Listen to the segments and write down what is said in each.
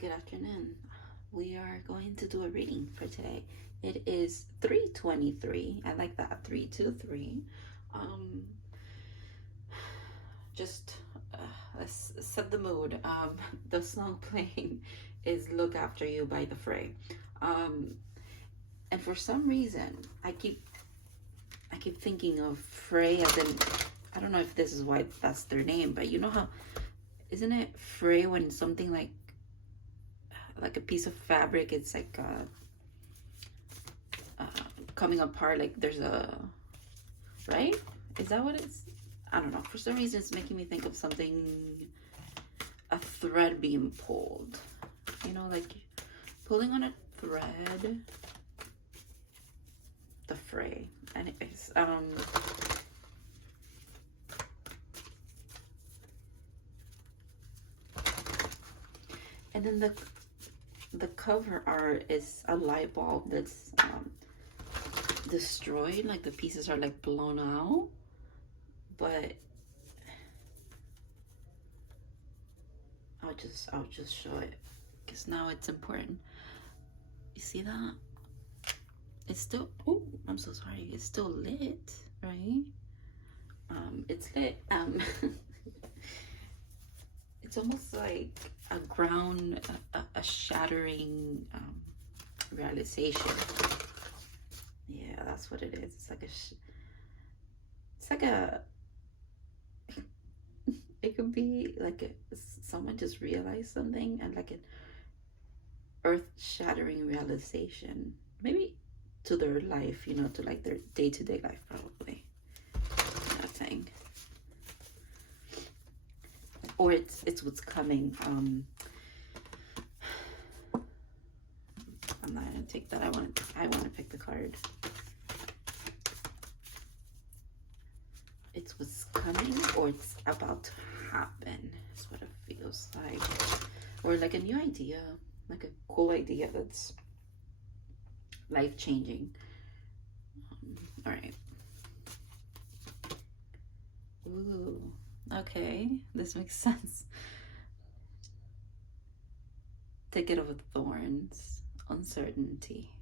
good afternoon. We are going to do a reading for today. It is 3:23. I like that, 323. Just let's set the mood. The song playing is "Look After You" by the Fray. And for some reason, I keep thinking of Fray as in, I don't know if this is why that's their name, but you know how, isn't it Fray when something like a piece of fabric, it's like coming apart, like there's a, right? Is that what it's? I don't know. For some reason, it's making me think of something, a thread being pulled. You know, like pulling on a thread. The Fray. Anyways, and then the cover art is a light bulb that's destroyed, like the pieces are like blown out, but I'll just show it because now it's important. You see that? It's still, oh, I'm so sorry, it's still lit, right? It's lit. It's almost like a ground, a shattering realization. Yeah, that's what it is. It's like a it could be like someone just realized something, and like an earth-shattering realization, maybe to their life, you know, to like their day-to-day life, probably, kind of thing. Or it's what's coming. I'm not gonna take that. I want to pick the card. It's what's coming, or it's about to happen. Is what it feels like, or like a new idea, like a cool idea that's life-changing. All right. Ooh. Okay, this makes sense. Ticket of Thorns, uncertainty.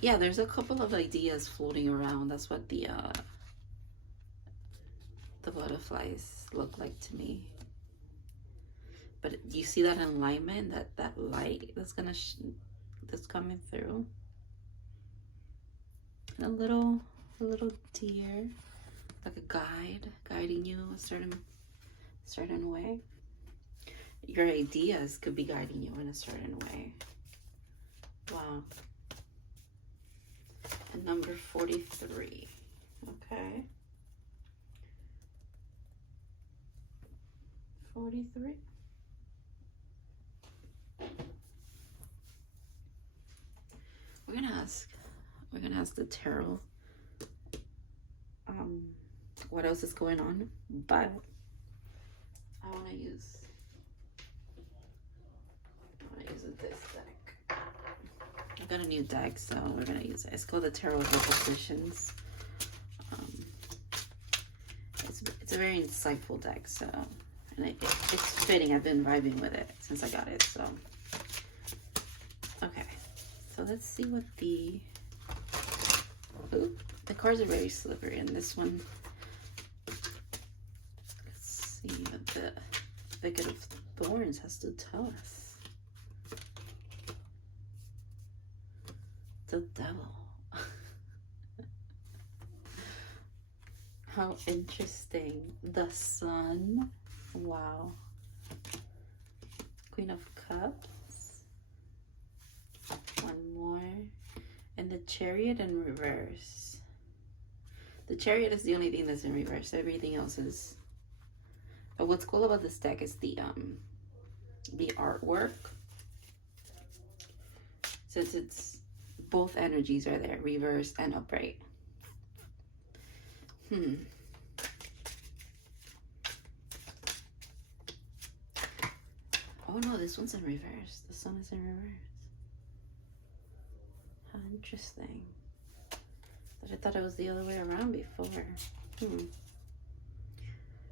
Yeah, there's a couple of ideas floating around. That's what the butterflies look like to me. But you see that alignment, that light that's that's coming through. And a little deer, like a guide, guiding you a certain way. Your ideas could be guiding you in a certain way. Wow. And number 43. Okay. 43. We're gonna ask the tarot what else is going on, but I want to use this deck. I got a new deck, so we're gonna use it. It's called the Tarot of Oppositions. It's a very insightful deck, so, and it's fitting. I've been vibing with it since I got it, so okay. So let's see what the cards are very slippery in this one. Let's see what the Ticket of Thorns has to tell us. The Devil. How interesting. The Sun. Wow. Queen of Cups. One more. And the Chariot in reverse. The Chariot is the only thing that's in reverse. Everything else is. But what's cool about this deck is the artwork. Since it's both energies are there, reverse and upright. Oh no, this one's in reverse. The Sun is in reverse. How interesting. But I thought it was the other way around before.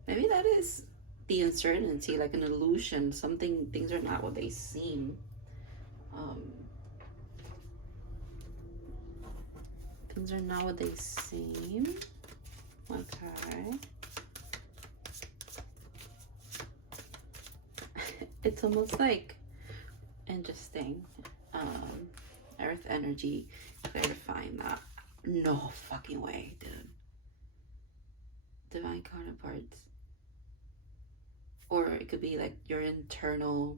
Maybe that is the uncertainty, like an illusion. Things are not what they seem. Things are not what they seem. Okay. It's almost like interesting. Earth energy clarifying that. No fucking way, dude. Divine counterparts. Or it could be like your internal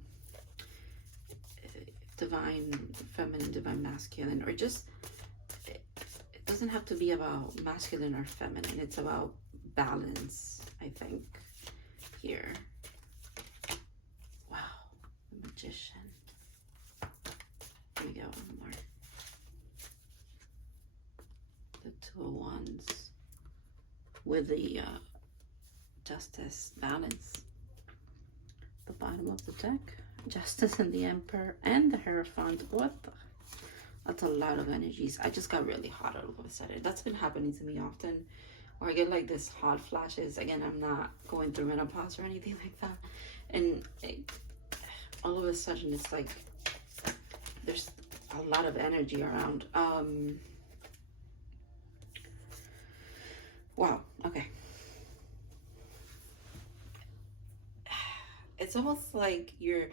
divine feminine, divine masculine, or just it doesn't have to be about masculine or feminine. It's about balance, I think, here. Wow, the Magician. Here we go, one more. The Two of Wands with the Justice, balance. The bottom of the deck, Justice and the Emperor and the Hierophant. What the? That's a lot of energies. I just got really hot all of a sudden. That's been happening to me often, or I get like this hot flashes. Again, I'm not going through menopause or anything like that, and all of a sudden it's like there's a lot of energy around. Wow. Okay. It's almost like you're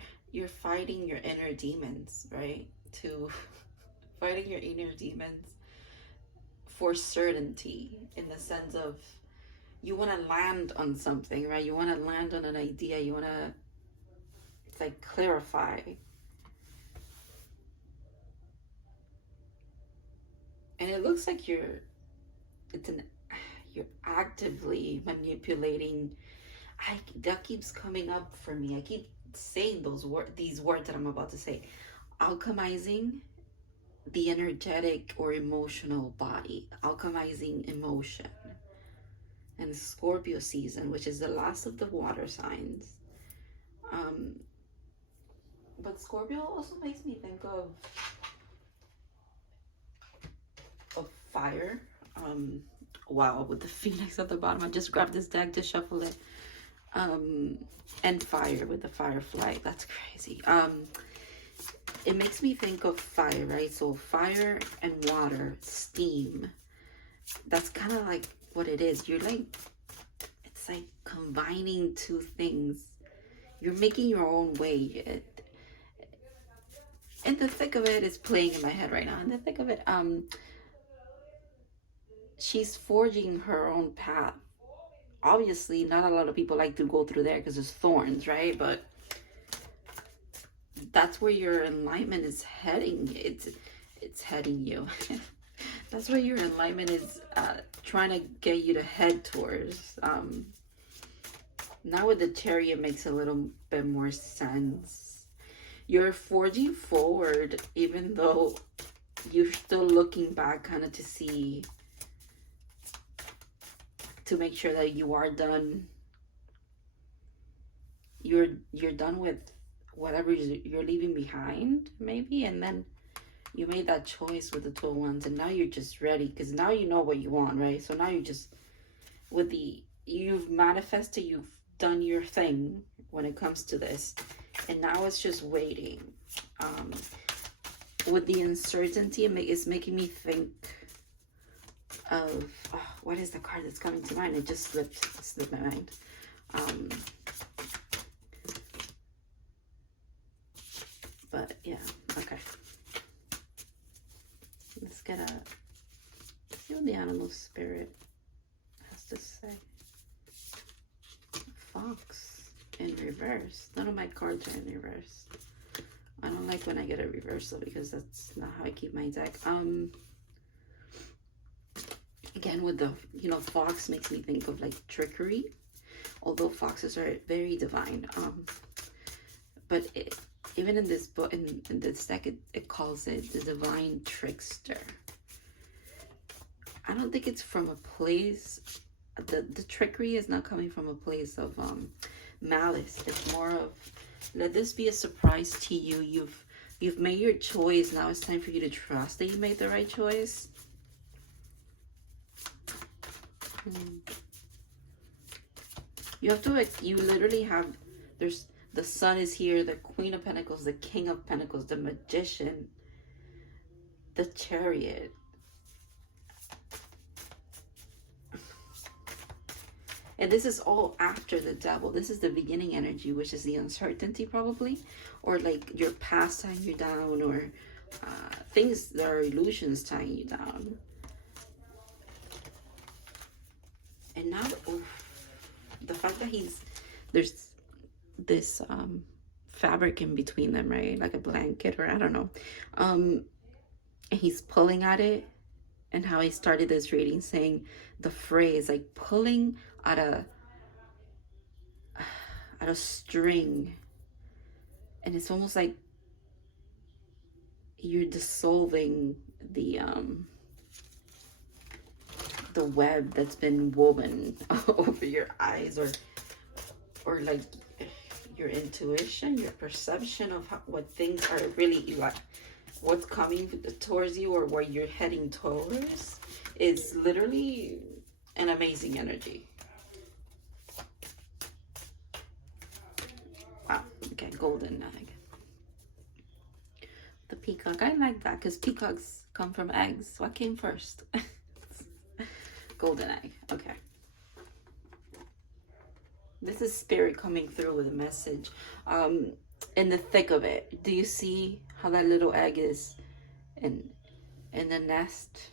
fighting your inner demons, right? Fighting your inner demons for certainty, in the sense of you want to land on something, right? You want to land on an idea. You want to, it's like, clarify. And it looks like you're actively manipulating. That keeps coming up for me. I keep saying these words that I'm about to say. Alchemizing the energetic or emotional body. Alchemizing emotion. And Scorpio season, which is the last of the water signs. But Scorpio also makes me think of fire. Wow, with the Phoenix at the bottom. I just grabbed this deck to shuffle it. And fire with the Firefly. That's crazy. It makes me think of fire, right? So fire and water, steam. That's kind of like what it is. You're like, it's like combining two things. You're making your own way. In the thick of it, it's playing in my head right now. In the thick of it, she's forging her own path. Obviously, not a lot of people like to go through there because there's thorns, right? But that's where your enlightenment is heading. It's heading you. That's where your enlightenment is trying to get you to head towards. Now with the Chariot makes a little bit more sense. You're forging forward, even though you're still looking back kind of to see, to make sure that you are done. You're done with whatever you're leaving behind, maybe, and then you made that choice with the Two of Wands, and now you're just ready, because now you know what you want, right? So now you just, you've manifested, you've done your thing when it comes to this, and now it's just waiting. With the uncertainty, it's making me think of, what is the card that's coming to mind? It just slipped my mind. But yeah, okay. Let's see what the animal spirit has to say. Fox in reverse. None of my cards are in reverse. I don't like when I get a reversal because that's not how I keep my deck. Again, with the, fox makes me think of like trickery, although foxes are very divine. But even in this book, in this deck, it calls it the divine trickster. I don't think it's from a place, the trickery is not coming from a place of malice. It's more of, let this be a surprise to you. You've made your choice. Now it's time for you to trust that you made the right choice. You have to, you literally have, there's, the Sun is here, the Queen of Pentacles, the King of Pentacles, the Magician, the Chariot. And this is all after the Devil. This is the beginning energy, which is the uncertainty probably. Or like your past tying you down, or things that are illusions tying you down. And now, oh, the fact that there's this fabric in between them, right? Like a blanket, or I don't know. And he's pulling at it. And how I started this reading saying the phrase like pulling at a string, and it's almost like you're dissolving the web that's been woven over your eyes, or like your intuition, your perception of what things are really like, what's coming towards you, or where you're heading towards, is literally an amazing energy. Wow. Okay, golden egg. The peacock. I like that because peacocks come from eggs. What came first? Golden egg. Okay. This is spirit coming through with a message. In the thick of it, do you see how that little egg is in the nest?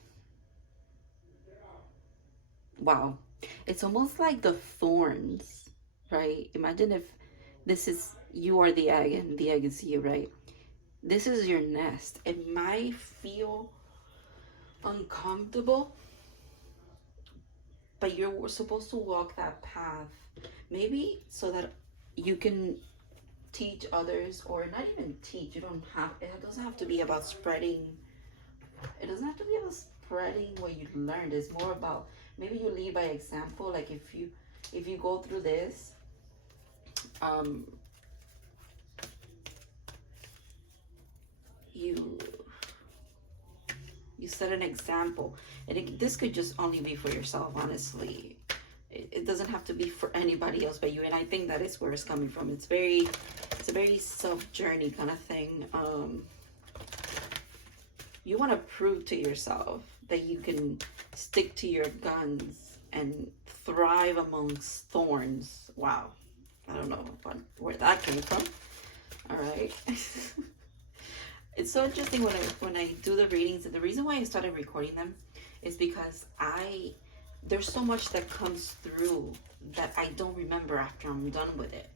Wow. It's almost like the thorns, right? Imagine if this is, you are the egg and the egg is you, right? This is your nest. It might feel uncomfortable, but you're supposed to walk that path, maybe so that you can teach others, or not even teach. You don't have, it doesn't have to be about spreading, it doesn't have to be about spreading what you learned. It's more about, maybe you lead by example. Like if you go through this, you set an example, and this could just only be for yourself, honestly. It doesn't have to be for anybody else but you. And I think that is where it's coming from. It's a very self-journey kind of thing. You want to prove to yourself that you can stick to your guns and thrive amongst thorns. Wow. I don't know where that came from. All right. It's so interesting when I do the readings, and the reason why I started recording them is because there's so much that comes through that I don't remember after I'm done with it.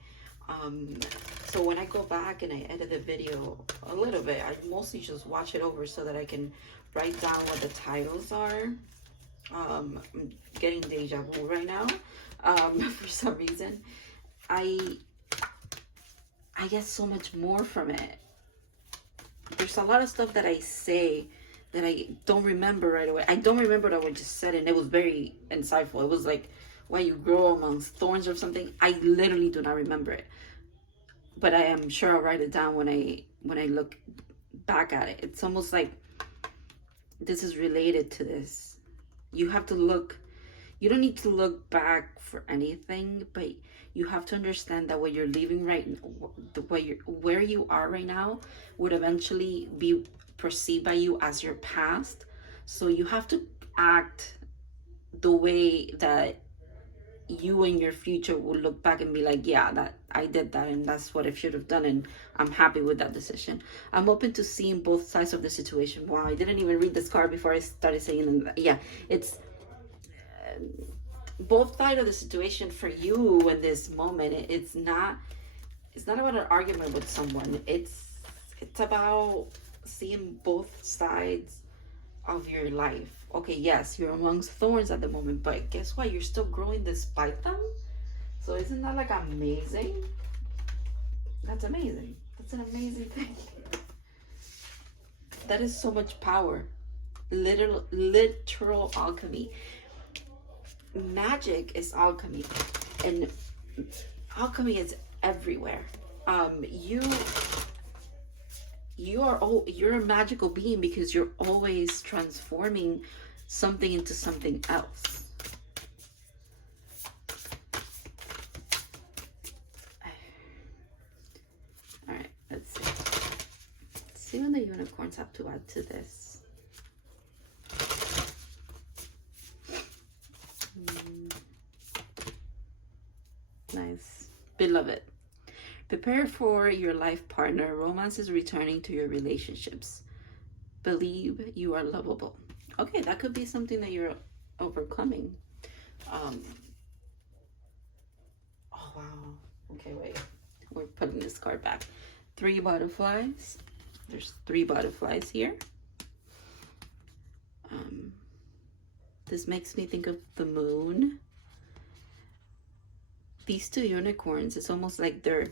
So when I go back and I edit the video a little bit, I mostly just watch it over so that I can write down what the titles are. I'm getting deja vu right now. For some reason, I get so much more from it. There's a lot of stuff that I say that I don't remember right away. I don't remember what I just said, and it was very insightful. It was like, why you grow amongst thorns or something. I literally do not remember it, but I am sure I'll write it down when I look back at it. It's almost like this is related to this. You have to look. You don't need to look back for anything, but you have to understand that what you're leaving where you are right now would eventually be perceived by you as your past. So you have to act the way that you in your future will look back and be like, yeah, that I did that, and that's what I should have done, and I'm happy with that decision. I'm open to seeing both sides of the situation. Wow, I didn't even read this card before I started saying that. Yeah, it's both sides of the situation for you in this moment. It's not about an argument with someone. It's about seeing both sides of your life. Okay, yes, you're amongst thorns at the moment, but guess what? You're still growing despite them. So isn't that like amazing? That's amazing. That's an amazing thing. That is so much power. Literal alchemy. Magic is alchemy, and alchemy is everywhere. You're a magical being because you're always transforming something into something else. see what the unicorns have to add to this. Nice. Beloved, prepare for your life partner. Romance is returning to your relationships. Believe you are lovable. Okay, that could be something that you're overcoming. Oh, wow. Okay, wait. We're putting this card back. 3 butterflies. There's 3 butterflies here. This makes me think of the moon. These 2 unicorns, it's almost like they're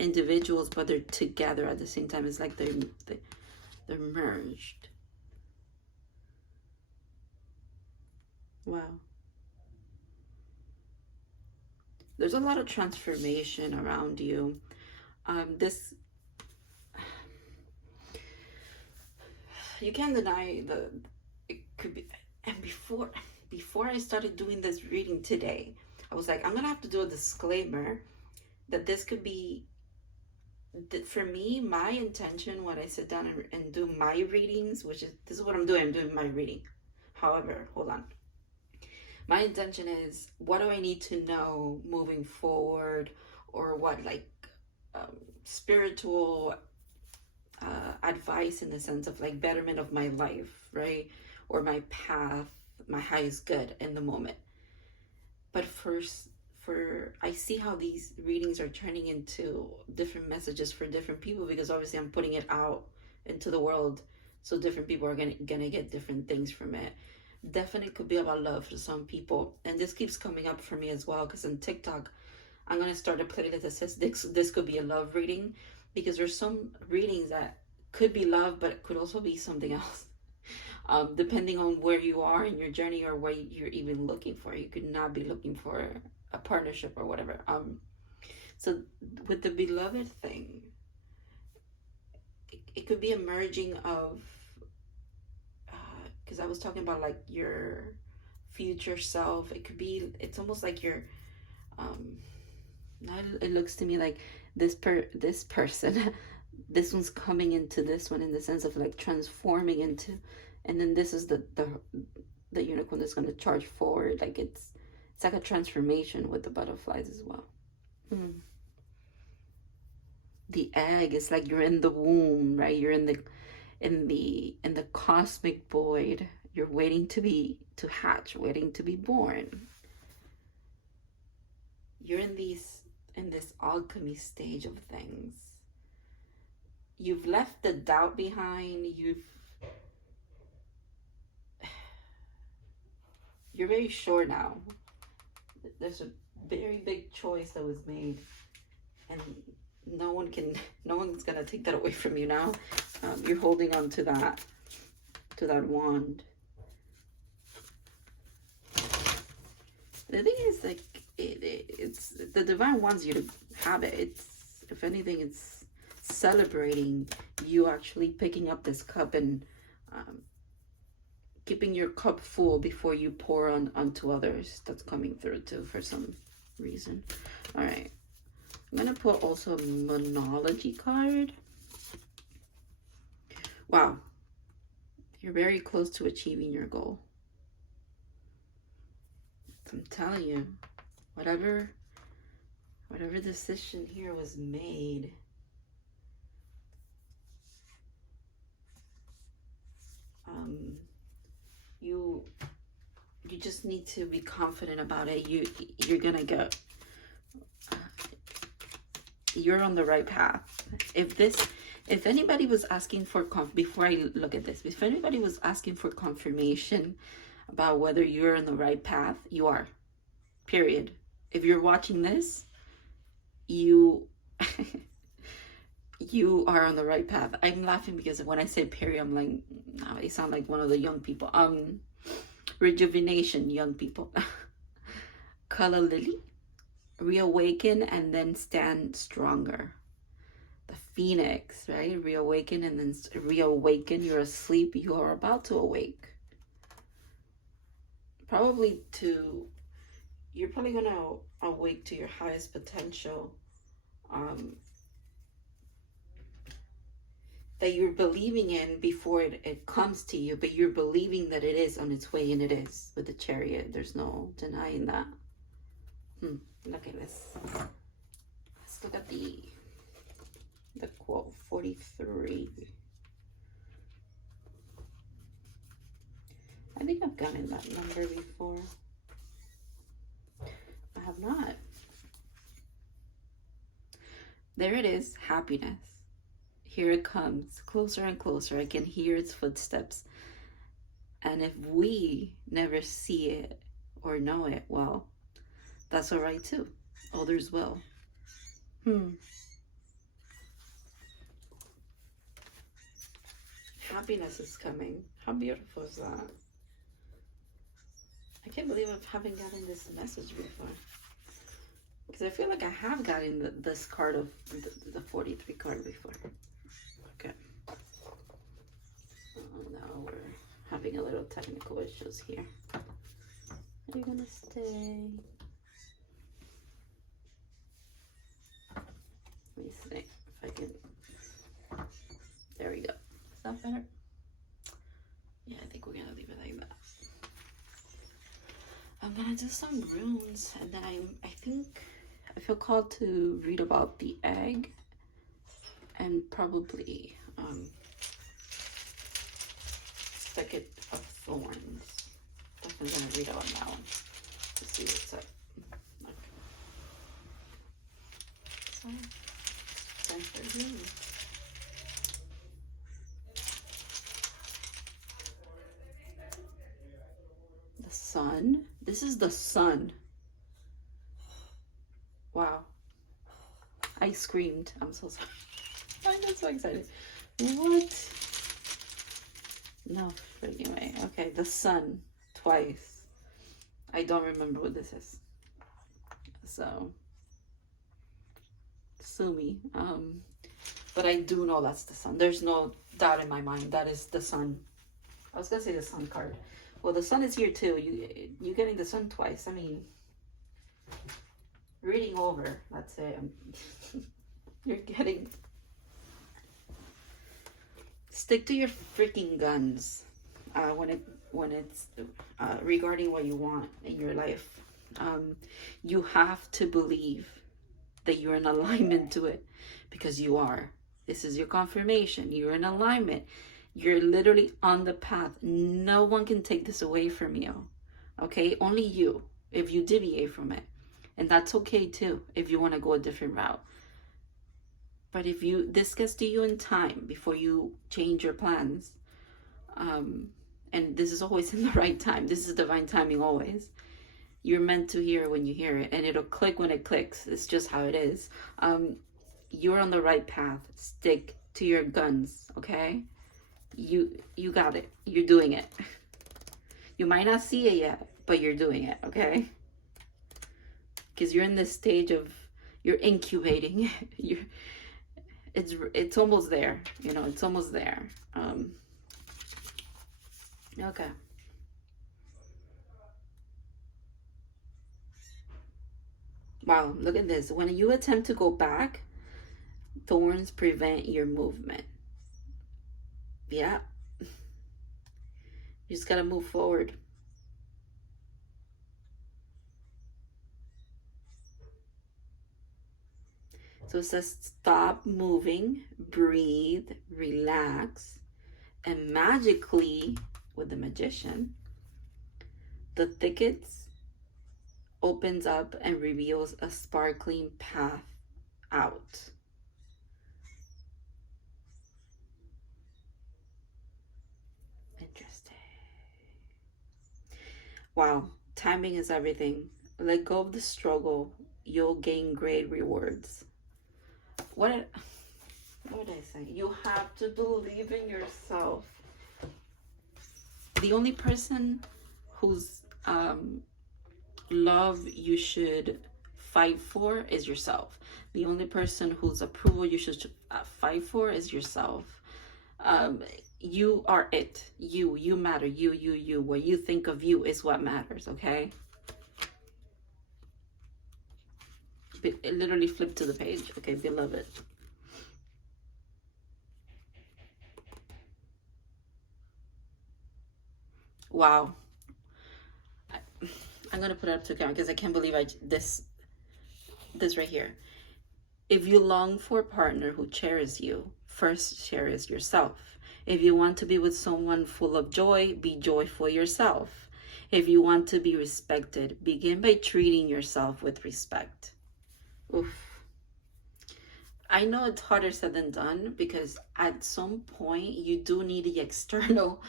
individuals, but they're together at the same time. It's like they're merged. Wow. There's a lot of transformation around you. This, you can't deny it could be. And before I started doing this reading today, I was like, I'm gonna have to do a disclaimer that this could be, for me, my intention when I sit down and do my readings, which is, this is what I'm doing my reading. However, hold on. My intention is, what do I need to know moving forward, or what, like, spiritual advice in the sense of like betterment of my life, right? Or my path, my highest good in the moment. But first, I see how these readings are turning into different messages for different people, because obviously I'm putting it out into the world, so different people are gonna get different things from it. Definitely could be about love for some people, and this keeps coming up for me as well, because on TikTok I'm gonna start a playlist that says this could be a love reading, because there's some readings that could be love, but it could also be something else. Depending on where you are in your journey, or what you're even looking for. You could not be looking for a partnership or whatever. So with the beloved thing, it could be a merging of, because I was talking about like your future self. It could be, it's almost like your, now it looks to me like this person, this one's coming into this one in the sense of like transforming into, and then this is the unicorn that's going to charge forward. Like it's like a transformation with the butterflies as well. The egg is like you're in the womb, right? You're in the cosmic void. You're waiting to hatch, waiting to be born. You're in this alchemy stage of things. You've left the doubt behind. You're very sure now. There's a very big choice that was made, and no one's gonna take that away from you now. You're holding on to that wand. The thing is, like, it's the divine wants you to have it. It's, if anything, it's celebrating you actually picking up this cup and keeping your cup full before you pour onto others. That's coming through too for some reason. All right, I'm gonna put also a monology card. Wow, you're very close to achieving your goal. I'm telling you, whatever decision here was made, you just need to be confident about it. You're gonna go. You're on the right path. If anybody was asking for before I look at this, if anybody was asking for confirmation about whether you're on the right path, you are. Period. If you're watching this, you you are on the right path. I'm laughing because when I say period, I'm like, no, I sound like one of the young people. Rejuvenation, young people. Color lily, reawaken, and then stand stronger. The phoenix, right? Reawaken and then reawaken. You're asleep, you are about to awake. You're probably gonna awake to your highest potential. that you're believing in before it comes to you, but you're believing that it is on its way, and it is with the Chariot. There's no denying that. Look at this. Let's look at the quote 43. I think I've gotten that number before. I have not. There it is, happiness. Here it comes, closer and closer. I can hear its footsteps. And if we never see it or know it, well, that's all right too. Others will. Happiness is coming. How beautiful is that? I can't believe I haven't gotten this message before. Because I feel like I have gotten this card of the 43 card before. Okay. Now we're having a little technical issues here. Are you gonna stay? Let me see if I can. There we go. Is that better? Yeah, I think we're gonna leave it like that. I'm gonna do some runes, and then I think I feel called to read about the egg, and probably thicket of thorns. Definitely gonna read about that one to see what's up. Okay. So, time for runes. The sun. This is the sun. Wow. I screamed. I'm so sorry. I got so excited. What? No, freaking way. Okay, the sun twice. I don't remember what this is. So, sue me. But I do know that's the sun. There's no doubt in my mind. That is the sun. I was gonna say the sun card. Well, the sun is here too. You getting the sun twice. I mean, reading over. That's it. You're getting. Stick to your freaking guns when it's regarding what you want in your life. You have to believe that you're in alignment to it, because you are. This is your confirmation. You're in alignment. You're literally on the path. No one can take this away from you. Okay? Only you, if you deviate from it. And that's okay too, if you want to go a different route. But if this gets to you in time before you change your plans, and this is always in the right time. This is divine timing always. You're meant to hear when you hear it, and it'll click when it clicks. It's just how it is. You're on the right path. Stick to your guns, okay? You got it. You're doing it. You might not see it yet, but you're doing it, okay? Because you're in this stage of, you're incubating. It's almost there, you know, it's almost there. Okay. Wow, look at this. When you attempt to go back, thorns prevent your movement. Yeah. You just gotta move forward. So it says stop moving, breathe, relax, and magically, with the magician, the thickets opens up and reveals a sparkling path out. Interesting. Wow, timing is everything. Let go of the struggle. You'll gain great rewards. What did I say? You have to believe in yourself. The only person whose love you should fight for is yourself. The only person whose approval you should fight for is yourself. You are it. You matter. You. What you think of you is what matters, okay? It literally flipped to the page. Okay, beloved. Wow. I'm gonna put it up to camera because I can't believe this right here. If you long for a partner who cherishes you, first cherish yourself. If you want to be with someone full of joy, be joyful yourself. If you want to be respected, begin by treating yourself with respect. Oof. I know it's harder said than done, because at some point you do need the external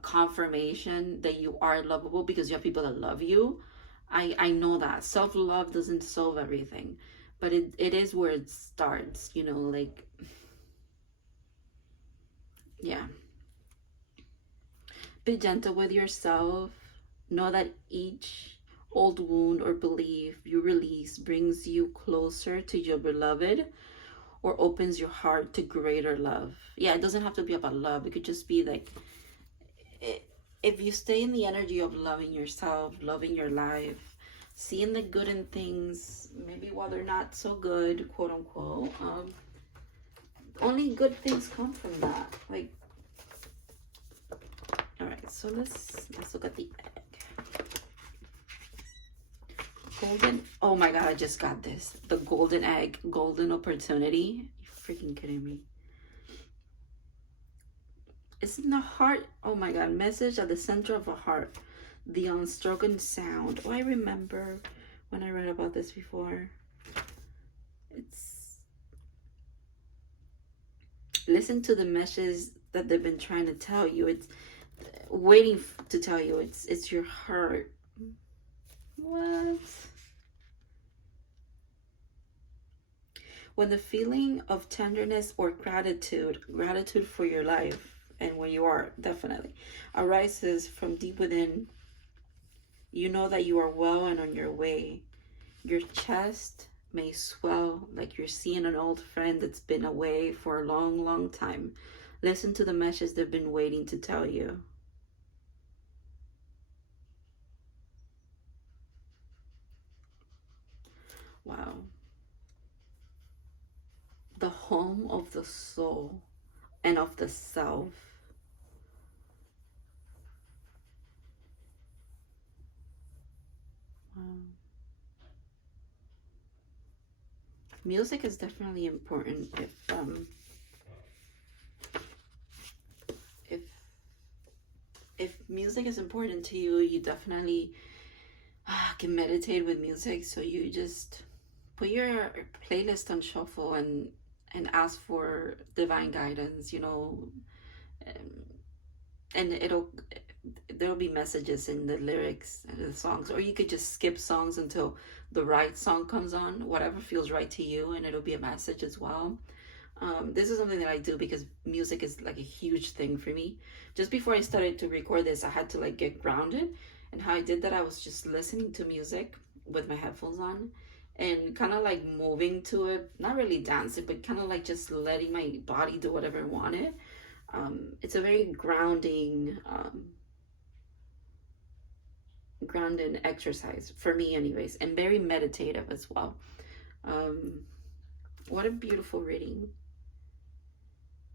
confirmation that you are lovable, because you have people that love you. I know that self-love doesn't solve everything, but it is where it starts, you know, like, yeah. Be gentle with yourself. Know that each old wound or belief you release brings you closer to your beloved, or opens your heart to greater love. Yeah, it doesn't have to be about love. It could just be like, if you stay in the energy of loving yourself, loving your life, seeing the good in things, maybe while they're not so good, quote unquote, only good things come from that. Like, all right, so let's look at the egg. Golden, oh my god, I just got this. The golden egg, golden opportunity. You're freaking kidding me. It's in the heart. Oh my god, message at the center of a heart. The unspoken sound. Oh, I remember when I read about this before. It's, listen to the message that they've been trying to tell you. It's waiting to tell you. It's your heart. What? When the feeling of tenderness or gratitude for your life, and when you are, definitely, arises from deep within, you know that you are well and on your way. Your chest may swell like you're seeing an old friend that's been away for a long, long time. Listen to the message they've been waiting to tell you. Wow. The home of the soul and of the self. Wow. Music is definitely important. If music is important to you, you definitely can meditate with music. So you just put your playlist on shuffle and ask for divine guidance, you know, and there'll be messages in the lyrics and the songs, or you could just skip songs until the right song comes on, whatever feels right to you, and it'll be a message as well. This is something that I do because music is like a huge thing for me. Just before I started to record this, I had to like get grounded, and how I did that, I was just listening to music with my headphones on and kind of like moving to it, not really dancing, but kind of like just letting my body do whatever it wanted. It's a very grounding exercise for me anyways, and very meditative as well. What a beautiful reading.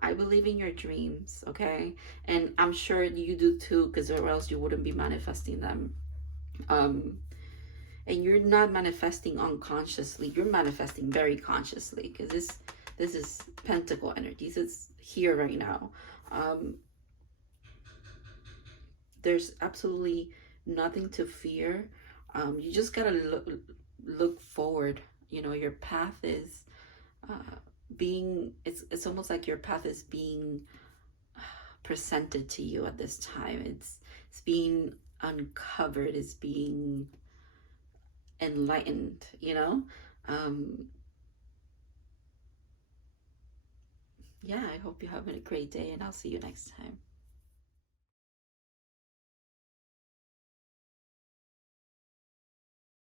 I believe in your dreams, okay? And I'm sure you do too, because or else you wouldn't be manifesting them. And you're not manifesting unconsciously, you're manifesting very consciously, because this is pentacle energies. It's here right now. There's absolutely nothing to fear. You just gotta look forward. You know, your path is being, it's almost like your path is being presented to you at this time. It's being uncovered, it's being enlightened, you know. Yeah, I hope you're having a great day, and I'll see you next time.